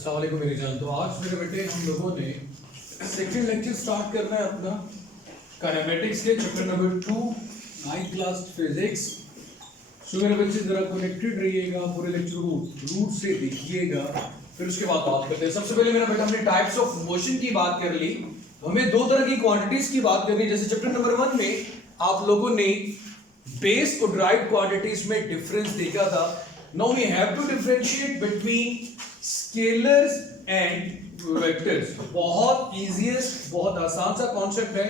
अस्सलाम वालेकुम मेरी जान। तो आज मेरे बेटे हम लोगों ने सेकंड लेक्चर स्टार्ट करना है अपना काइनेमेटिक्स के chapter number 2 9th class physics. So मेरे बच्चे जरा कनेक्टेड रहिएगा, पूरे लेक्चर को रूट से देखिएगा, फिर उसके बाद बात करते हैं। सबसे पहले मेरा बेटा हमने टाइप्स ऑफ मोशन की बात कर ली। हमें दो तरह की क्वांटिटीज की बात करनी, जैसे चैप्टर नंबर 1 में आप लोगों ने बेस और ड्राइव क्वांटिटीज में डिफरेंस देखा था। Now we have to differentiate between scalars and vectors. बहुत इजीएस्ट, बहुत आसान सा कॉन्सेप्ट है,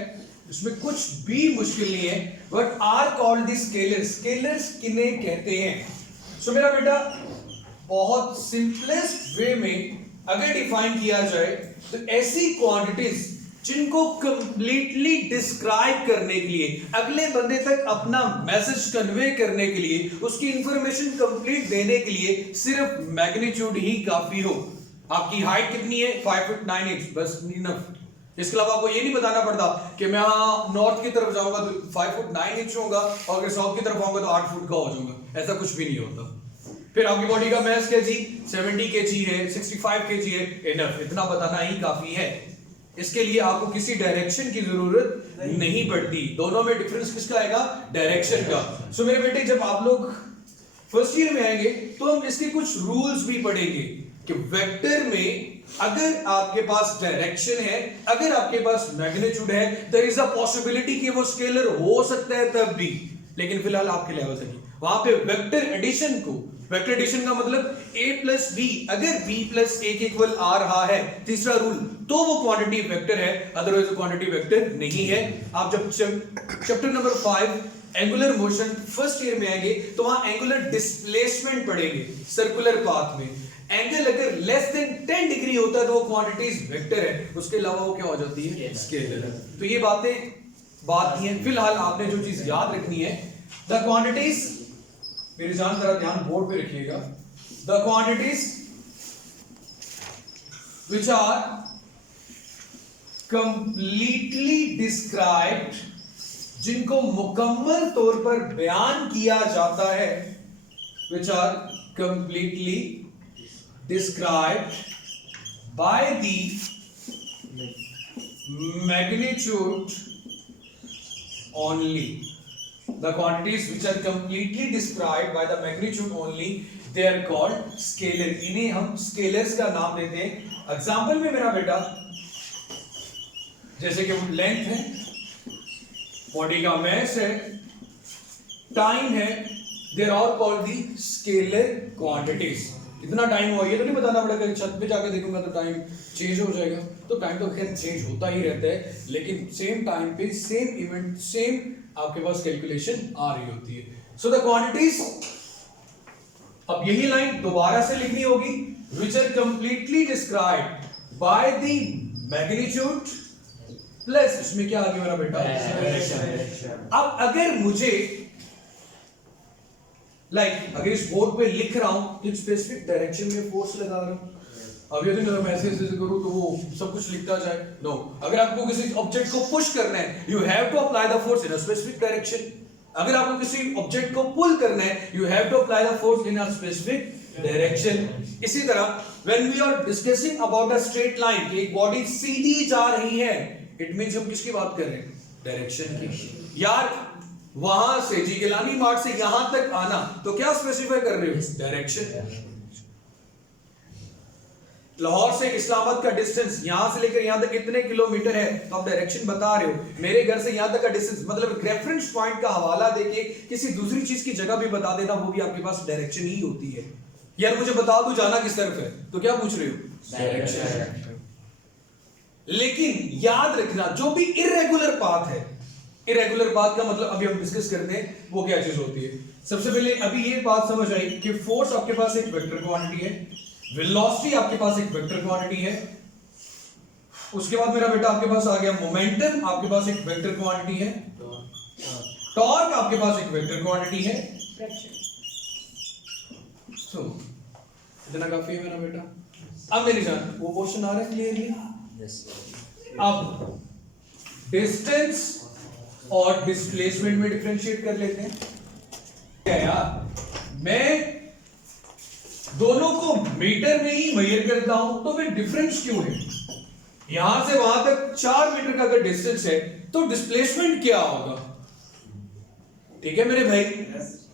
इसमें कुछ भी मुश्किल नहीं है। But are called the scalars. Scalars किन्हें कहते हैं? सो मेरा बेटा बहुत सिंपलेस्ट वे में अगर डिफाइन किया जाए तो ऐसी क्वांटिटीज जिनको कंप्लीटली डिस्क्राइब करने के लिए, अगले बंदे तक अपना मैसेज कन्वे करने के लिए, उसकी इंफॉर्मेशन कंप्लीट देने के लिए सिर्फ मैग्नीट्यूड ही काफी हो। आपकी हाइट कितनी है? 5 फुट 9 इंच, बस इनफ। इसके अलावा आपको ये नहीं बताना पड़ता कि मैं नॉर्थ की तरफ जाऊंगा तो 5 फुट 9 इंच होगा और अगर साउथ की तरफ आऊंगा तो 8 फुट का हो जाऊंगा। ऐसा कुछ भी नहीं होता। फिर आपकी बॉडी का मास केजी 70 केजी है, 65 केजी है, इनफ। इतना बताना ही काफी है। इसके लिए आपको किसी डायरेक्शन की जरूरत नहीं पड़ती। दोनों में डिफरेंस किसका आएगा? डायरेक्शन का। सो मेरे बेटे जब आप लोग फर्स्ट ईयर में आएंगे तो हम इसके कुछ रूल्स भी पढ़ेंगे कि वेक्टर में अगर आपके पास डायरेक्शन है, अगर आपके पास मैग्नीट्यूड है, देयर इज अ पॉसिबिलिटी कि वो स्केलर हो सकता है तब भी, लेकिन फिलहाल आपके लेवल तक ही। वहां पे वेक्टर एडिशन को, वेक्टर एडिशन का मतलब a प्लस b, अगर b प्लस a के इक्वल आ रहा है, तीसरा रूल, तो वो क्वांटिटी वेक्टर है, अदरवाइज वो क्वांटिटी वेक्टर नहीं है। आप जब chapter number 5 angular motion first year में आएंगे तो वहां एंगुलर डिस्प्लेसमेंट पढ़ेंगे सर्कुलर पाथ में। एंगल अगर लेस देन 10 डिग्री होता है तो वो क्वांटिटीज वेक्टर है, उसके अलावा वो क्या हो जाती है? स्केलर। तो ये बात की है। फिलहाल आपने जो चीज याद रखनी है, द क्वांटिटीज, मेरी जान जरा ध्यान बोर्ड पे रखिएगा, the quantities which are completely described, जिनको मुकम्मल तौर पर बयान किया जाता है, which are completely described by the magnitude only. The quantities which are completely described by the magnitude only, they are called scalar. इन्हें हम scalars का नाम देते हैं। एग्जाम्पल में मेरा बेटा जैसे कि लेंथ है, बॉडी का मास है, टाइम है, they are all called the scalar quantities. इतना टाइम हुआ ये तो नहीं बताना पड़ेगा, छत पे जाके देखूंगा तो टाइम चेंज हो जाएगा। तो टाइम तो खैर चेंज होता ही रहता है, लेकिन सेम टाइम पे सेम इवेंट, सेम आपके पास कैलकुलेशन आ रही होती है। सो द क्वांटिटीज, अब यही लाइन दोबारा से लिखनी होगी, which are completely described by the magnitude plus, इसमें क्या आ गया मेरा बेटा? अब अगर मुझे अगर इस बोर्ड पे लिख रहा हूं तो स्पेसिफिक डायरेक्शन में फोर्स लगा रहा हूं। अब ये तो अगर मैं ऐसे करूं तो वो सब कुछ लिखता जाए, नो। अगर आपको किसी ऑब्जेक्ट को पुश करना है, you have to apply the force in a specific direction. अगर आपको किसी ऑब्जेक्ट को पुल करना है, you have to apply the force in a specific direction. इसी तरह when we are discussing about a straight line, एक बॉडी सीधी जा रही है, इट मींस हम किसकी बात कर रहे हैं? डायरेक्शन की। यार वहां से जी गिलानी मार्ट से यहां तक आना, तो क्या स्पेसिफाई कर रहे हो? डायरेक्शन। लाहौर से इस्लामाबाद का डिस्टेंस यहां से लेकर यहां तक कितने किलोमीटर है, तो आप डायरेक्शन बता रहे हो। मेरे घर से यहां तक का डिस्टेंस, मतलब रेफरेंस पॉइंट का हवाला देके किसी दूसरी चीज की जगह भी बता देना, वो भी आपके पास डायरेक्शन ही होती है। यार मुझे बता दो जाना किस तरफ है, तो क्या पूछ रहे हो? डायरेक्शन। लेकिन याद रखना, जो भी इर्रेगुलर पाथ है, इरेगुलर पाथ का मतलब अभी हम डिस्कस करते हैं वो क्या चीज होती है। सबसे पहले अभी ये बात समझ आई कि फोर्स आपके पास एक वेक्टर क्वांटिटी है, वेलोसिटी आपके पास एक वेक्टर क्वांटिटी है, उसके बाद मेरा बेटा आपके पास आ गया मोमेंटम, आपके पास एक वेक्टर क्वांटिटी है, टॉर्क आपके पास एक वेक्टर क्वांटिटी है। सो इतना काफी है मेरा बेटा। अब मेरी जान वो क्वेश्चन आ रहा है क्लियरली। अब डिस्टेंस और डिस्प्लेसमेंट में डिफरेंशिएट कर लेते हैं। क्या यार, मैं दोनों को मीटर में ही मेजर करता हूं तो फिर डिफरेंस क्यों है? यहां से वहां तक 4 मीटर का अगर डिस्टेंस है तो डिस्प्लेसमेंट क्या होगा? ठीक है मेरे भाई,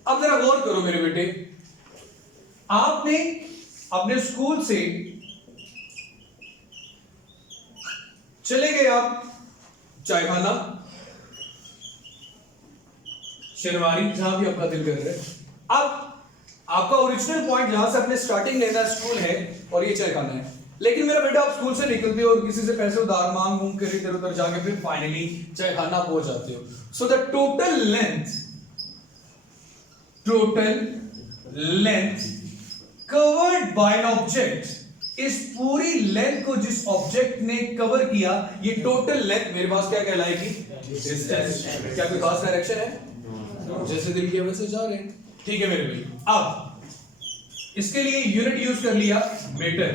अब जरा गौर करो मेरे बेटे, आपने अपने स्कूल से चले गए आप चाय खाना, शनिवारी, जहां भी आपका दिल कर रहा है। अब आपका ओरिजिनल पॉइंट जहां से अपने स्टार्टिंग लेना स्कूल है और ये चाय खाना है, लेकिन मेरा बेटा आप स्कूल से निकलते हो और किसी से पैसे उधार मांग घूम कर इधर उधर जाके फिर फाइनली चाय खाना पहुंच जाते हो। So the total length covered by an object, इस पूरी लेंथ को जिस ऑब्जेक्ट ने कवर किया, ये टोटल लेंथ मेरे पास क्या कहलाएगी? डिस्टेंस। क्या कोई खास डायरेक्शन है? जैसे दिल की वजह से जा रहे हैं। ठीक है मेरे भाई, अब इसके लिए यूनिट यूज कर लिया मीटर।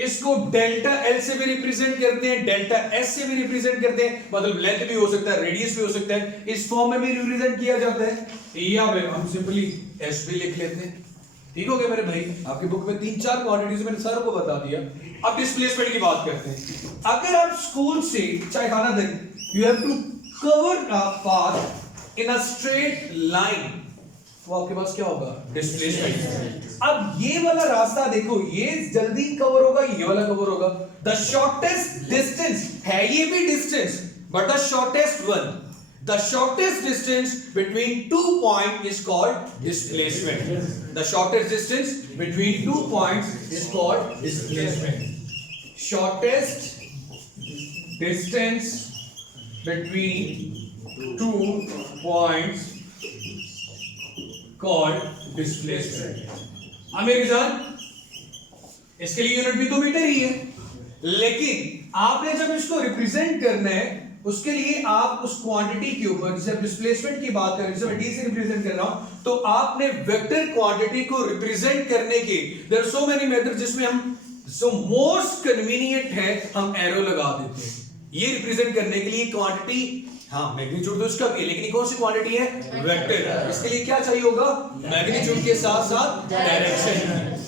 इसको डेल्टा एल से भी रिप्रेजेंट करते हैं, डेल्टा एस से भी रिप्रेजेंट करते हैं, मतलब लेंथ भी हो सकता है, रेडियस भी हो सकता है, इस फॉर्म में भी रिप्रेजेंट किया जाता है, या फिर हम सिंपली एस भी लिख लेते हैं। ठीक हो गया मेरे भाई, आपकी बुक में 3-4 क्वांटिटीज मैंने सारों को बता दिया। अब डिस्प्लेसमेंट की बात करते हैं। अगर आप स्कूल से चाहे खाना दें, you have to cover a path in a straight line, तो आपके पास क्या होगा? डिस्प्लेसमेंट। अब ये वाला रास्ता देखो, ये जल्दी कवर होगा, ये वाला कवर होगा। द शॉर्टेस्ट डिस्टेंस है, ये भी distance, but the shortest one, the shortest distance between 2 points is called displacement. The shortest distance between 2 points is called displacement. Shortest distance between 2 points called displacement. मेरी जान, इसके लिए unit भी तो metre ही है, लेकिन आपने जब इसको रिप्रेजेंट करना है उसके लिए आप उस क्वांटिटी के ऊपर, जैसे डिस्प्लेसमेंट की बात करें, जैसे मैं डी से रिप्रेजेंट कर रहा हूं, तो आपने वेक्टर क्वांटिटी को रिप्रेजेंट करने के there are so many methods जिसमें हम जो मोस्ट कन्वीनियंट है हम एरो लगा देते हैं ये रिप्रेजेंट करने के लिए क्वांटिटी। हाँ, मैग्नीट्यूड तो इसका भी है, लेकिन कौन सी क्वांटिटी है? वेक्टर। इसके लिए क्या चाहिए होगा? मैग्नीट्यूड के साथ साथ डायरेक्शन।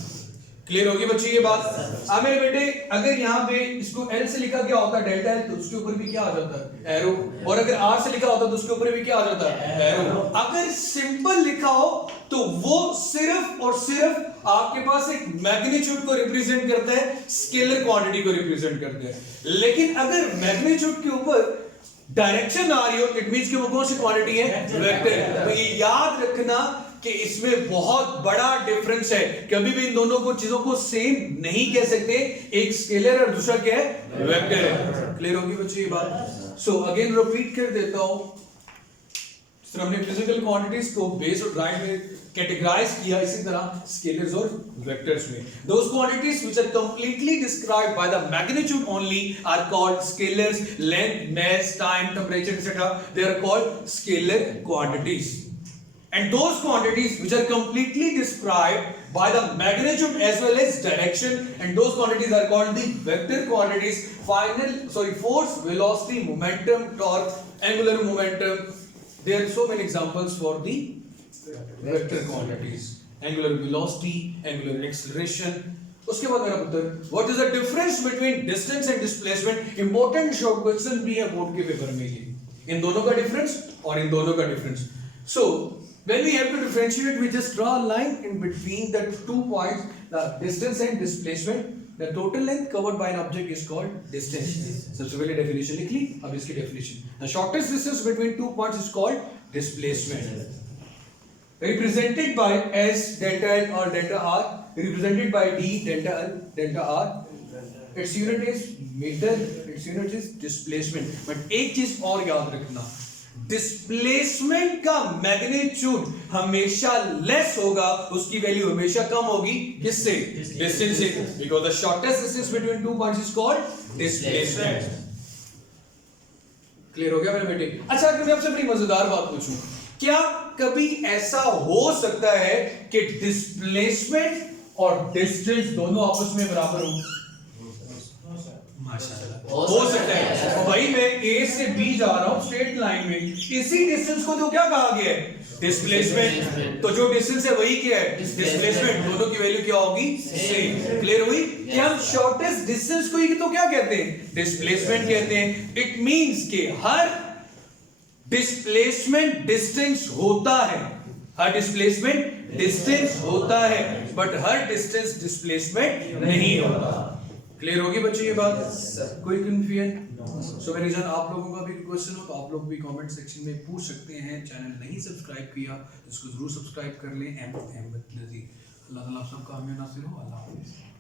क्लियर होगी बच्ची ये बात? अब मेरे बेटे, अगर यहाँ पे इसको L से लिखा गया होता डेल्टा L, तो उसके ऊपर भी क्या आ जाता है? एरो। और अगर R से लिखा होता तो उसके ऊपर भी क्या आ जाता है? एरो। अगर सिंपल लिखा हो तो वो सिर्फ और सिर्फ आपके पास एक मैग्नीट्यूड को रिप्रेजेंट करता है, स्केलर क्वांटिटी को रिप्रेजेंट करता है। लेकिन अगर मैग्नीट्यूड के ऊपर डायरेक्शन आ रही हो, इट मींस कि वो कौन सी क्वांटिटी है? वेक्टर। तो ये याद रखना कि इसमें बहुत बड़ा डिफरेंस है, कभी भी इन दोनों को चीजों को सेम नहीं कह सकते, एक स्केलर और दूसरा क्या है? वेक्टर है। क्लियर होगी बच्चों ये बात? सो अगेन रिपीट कर देता हूं, जिस तरह हमने फिजिकल क्वांटिटीज को बेस और राइट में कैटेगराइज किया, इसी तरह स्केलर्स और वेक्टर्स में those quantities which are completely described by the magnitude only are called scalars. Length, mass, time, temperature, etc., they are called scalar quantities. And those quantities which are completely described by the magnitude as well as direction, and those quantities are called the vector quantities. Force, velocity, momentum, torque, angular momentum. There are so many examples for the vector quantities. Angular velocity, angular acceleration. उसके बाद मेरा पुत्र, what is the difference between distance and displacement? Important short question भी है board के paper में ये, इन दोनों का difference और इन दोनों का difference. So when we have to differentiate, we just draw a line in between the 2 points, the distance and displacement. The total length covered by an object is called distance. सबसे पहले definition लिख ली, अब इसकी definition. The shortest distance between 2 points is called displacement. Represented by S delta L or delta R, represented by D delta L delta R. Its unit is meter, its unit is displacement. But एक चीज और याद रखना, displacement का magnitude हमेशा less होगा, उसकी value हमेशा कम होगी, किससे? डिस्टेंस से, because the shortest distance between 2 points is called displacement. Clear हो गया मेरे बेटे? अच्छा, अगर मैं आपसे बड़ी मजेदार बात पूछूं, क्या कभी ऐसा हो सकता है कि डिस्प्लेसमेंट और डिस्टेंस दोनों आपस में बराबर हो? माशाल्लाह हो सकता है। और भाई मैं A से B जा रहा हूँ स्ट्रेट लाइन में, इसी डिस्टेंस को तो क्या कहा गया है, डिस्प्लेसमेंट। तो जो डिस्टेंस है वही क्या है, डिस्प्लेसमेंट। दोनों की वैल्यू क्या होगी, सेम। क्लियर हुई कि हम शॉर्टेस्ट डिस्टेंस को ही तो क्या कहते हैं, डिस्प्लेसमेंट कहते हैं। इट मींस कि हर डिस्प्लेसमेंट डिस्टेंस होता है, हर डिस्प्लेसमेंट डिस्टेंस होता है, बट हर डिस्टेंस डिस्प्लेसमेंट नहीं होता। क्लियर होगी बच्चों ये बात, कोई कंफ्यूजन? सो मेरे जान, आप लोगों का भी क्वेश्चन हो तो आप लोग भी कमेंट सेक्शन में पूछ सकते हैं। चैनल नहीं सब्सक्राइब किया तो इसको जरूर सब्सक्राइब कर लें। अहमद नज़ीर, अल्लाह ताला आप सबका हमें नासिर हो। अल्लाह हाफ़िज़।